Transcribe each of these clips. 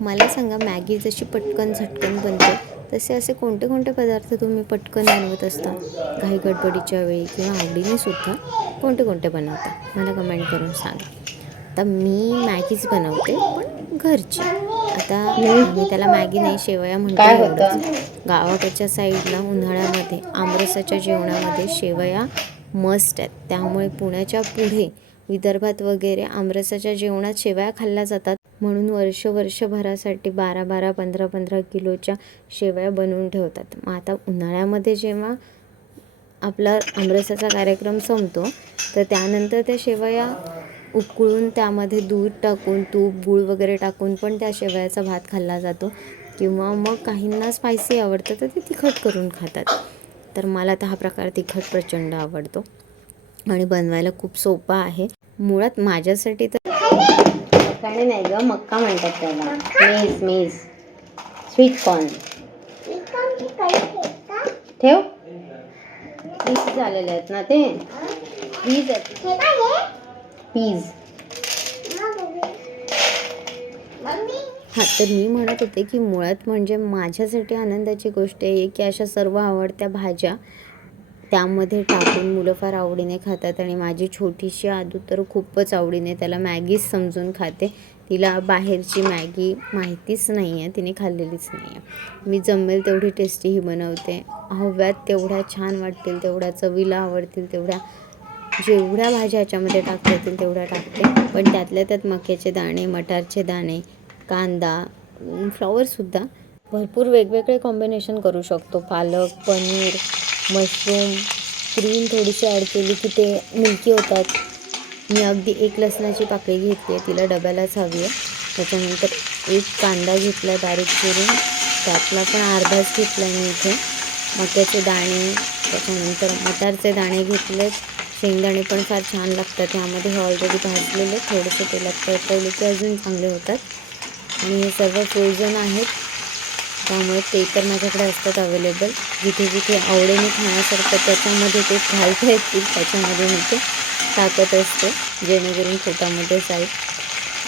मला सांगा, मॅगी जशी पटकन झटकन बनते तसे असे कोणते कोणते पदार्थ तुम्ही पटकन बनवत असता घाई गडबडीच्या वेळी किंवा आवडीने सुद्धा कोणते कोणते बनवता मला कमेंट करून सांगा. आता मी मॅगीच बनवते पण घरची. आता आम्ही त्याला मॅगी नाही शेवया म्हणतो एवढंच. गावाकडच्या साईडला उन्हाळ्यामध्ये आमरसाच्या जेवणामध्ये शेवया मस्ट आहेत. त्यामुळे पुण्याच्या पुढे विदर्भात वगैरे आमरसाच्या जेवणात शेवया खाल्ल्या जातात. म्हणून वर्षभरासाठी 12-12, 15-15 किलोच्या शेवया बनवून ठेवतात. मग आता उन्हाळ्यामध्ये जेव्हा आपला आमरसाचा कार्यक्रम संपतो तर त्यानंतर त्या शेवया उकळून त्यामध्ये दूध टाकून तूप गूळ वगैरे टाकून पण त्या शेवयाचा भात खाल्ला जातो. किंवा मग काहींना स्पायसी आवडतं तर ते तिखट करून खातात. तर मला तर हा प्रकार तिखट प्रचंड आवडतो आणि बनवायला खूप सोपा आहे. मुळात माझ्यासाठी तर काही नाही ग, मक्का म्हणतात त्याला. मेज स्वीट कॉर्न ठेव. पीस झालेले आहेत ना ते. पीज आहेत. पीज. हा, तर मी म्हणत होते की मुळात म्हणजे माझ्यासाठी आनंदाची गोष्ट आहे की अशा सर्व आवडत्या भाज्या त्यामध्ये टाकून मुलं फार आवडीने खातात. आणि माझी छोटीशी आदू तर खूपच आवडीने त्याला मॅगीच समजून खाते. तिला बाहेरची मॅगी माहितीच नाही आहे, तिने खाल्लेलीच नाही आहे. मी जमेल तेवढी टेस्टी ही बनवते. हव्यात तेवढ्या छान वाटतील, तेवढ्या चवीला आवडतील, तेवढ्या जेवढ्या भाज्या ह्याच्यामध्ये टाकता येतील तेवढ्या टाकते. पण त्यातल्या त्यात मक्याचे दाणे, मटारचे दाणे, कांदा, फ्लॉवरसुद्धा भरपूर वेगवेगळे कॉम्बिनेशन करू शकतो. पालक, पनीर, मशरूम, क्रीम थोडीशी ॲड केली की ते मिल्की होतात. मी अगदी 1 लसणाची पाकळी घेतली आहे, तिला डब्यालाच हवी आहे. त्याच्यानंतर 1 कांदा घेतला बारीक चिरून, त्यातला पण अर्धाच घेतला मी इथे. मक्याचे दाणे, त्याच्यानंतर मटारचे दाणे घेतलेत. शेंगदाणे पण फार छान लागतात ह्यामध्ये. हे ऑलरेडी भाजलेले, थोडेसे तेलात परतवले की अजून चांगले होतात. आणि हे सर्व फ्रोझन आहेत त्यामुळे ते तर माझ्याकडे असतात अवेलेबल. जिथे जिथे आवडीने खाण्यासारखं त्याच्यामध्ये ते घालता येतील त्याच्यामध्ये मी ते टाकत असते, जेणेकरून पोटामध्ये जाईल.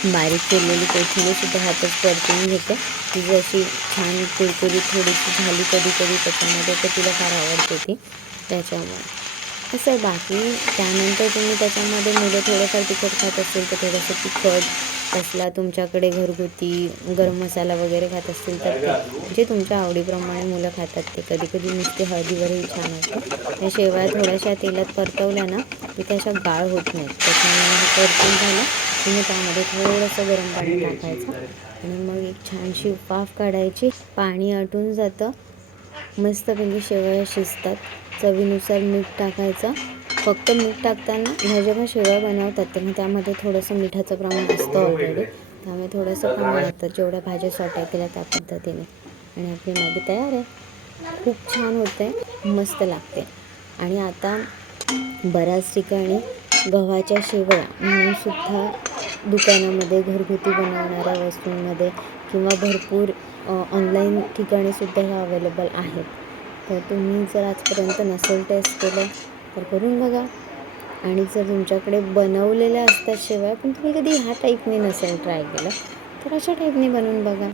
बारीक केलेली कोथिंबीरसुद्धा हातच परतून घेते. ती जशी छान कुरकुरीत थोडीशी झाली कधी कधी त्याच्यामध्ये तर तिला फार आवडते ती. त्याच्यामुळे असं आहे. बाकी त्यानंतर तुम्ही त्याच्यामध्ये मुलं थोडंफार तिखट खात असेल तर थोडंसं तिखट, असला तुमच्याकडे घरगुती गरम मसाला वगैरे खात असतील तर ते जे तुमच्या आवडीप्रमाणे मुलं खातात ते. कधी कधी नुसते हळदीवरही छान होतं. त्या शेवया थोड्याशा तेलात परतवल्या ना की त्या अशा गाळ होत नाहीत. त्याच्यामुळे परतून झालं की मग त्यामध्ये थोडंसं गरम पाणी टाकायचं आणि मग एक छानशी वाफ काढायची. पाणी आटून जातं, मस्तपैकी शेवया शिजतात. चवीनुसार मीठ टाकायचं. फक्त मीठ टाकताना ह्या जेव्हा शेवया बनवतात तेव्हा त्यामध्ये थोडंसं मिठाचं प्रमाण असतं ऑलरेडी, त्यामुळे थोडंसं प्रमाण लागतं जेवढ्या भाज्या सॉटे केल्या त्या पद्धतीने. आणि आपली मॅगी तयार आहे. खूप छान होते, मस्त लागते. आणि आता बऱ्याच ठिकाणी गव्हाच्या शेवया म्हणून सुद्धा दुकानामध्ये घरगुती बनवणाऱ्या वस्तूंमध्ये किंवा भरपूर ऑनलाईन ठिकाणीसुद्धा ह्या अवेलेबल आहेत. तर तुम्ही जर आजपर्यंत नसेल टेस्ट केलं तर करून बघा. आणि जर तुमच्याकडे बनवलेल्या असतात शेवया पण तुम्ही कधी ह्या टाईपने नसेल ट्राय केलं तर अशा टाईपने बनवून बघा.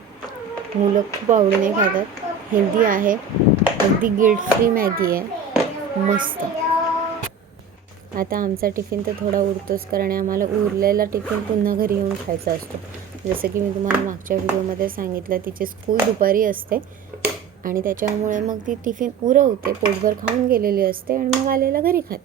मुलं खूप आवडीने खातात. हेल्दी आहे, अगदी गिल्ट फ्री मॅगी आहे, मस्त. आता आमचा टिफिन तर थोडा उरतोच, कारण आम्हाला उरलेला टिफिन पुन्हा घरी येऊन खायचा असतो. जसं की मी तुम्हाला मागच्या व्हिडिओमध्ये सांगितलं, तिची स्कूल दुपारी असते आणि त्याच्यामुळे मग ती टिफिन उरवते, पोटभर खाऊन गेलेली असते आणि मग आलेला घरी खाते.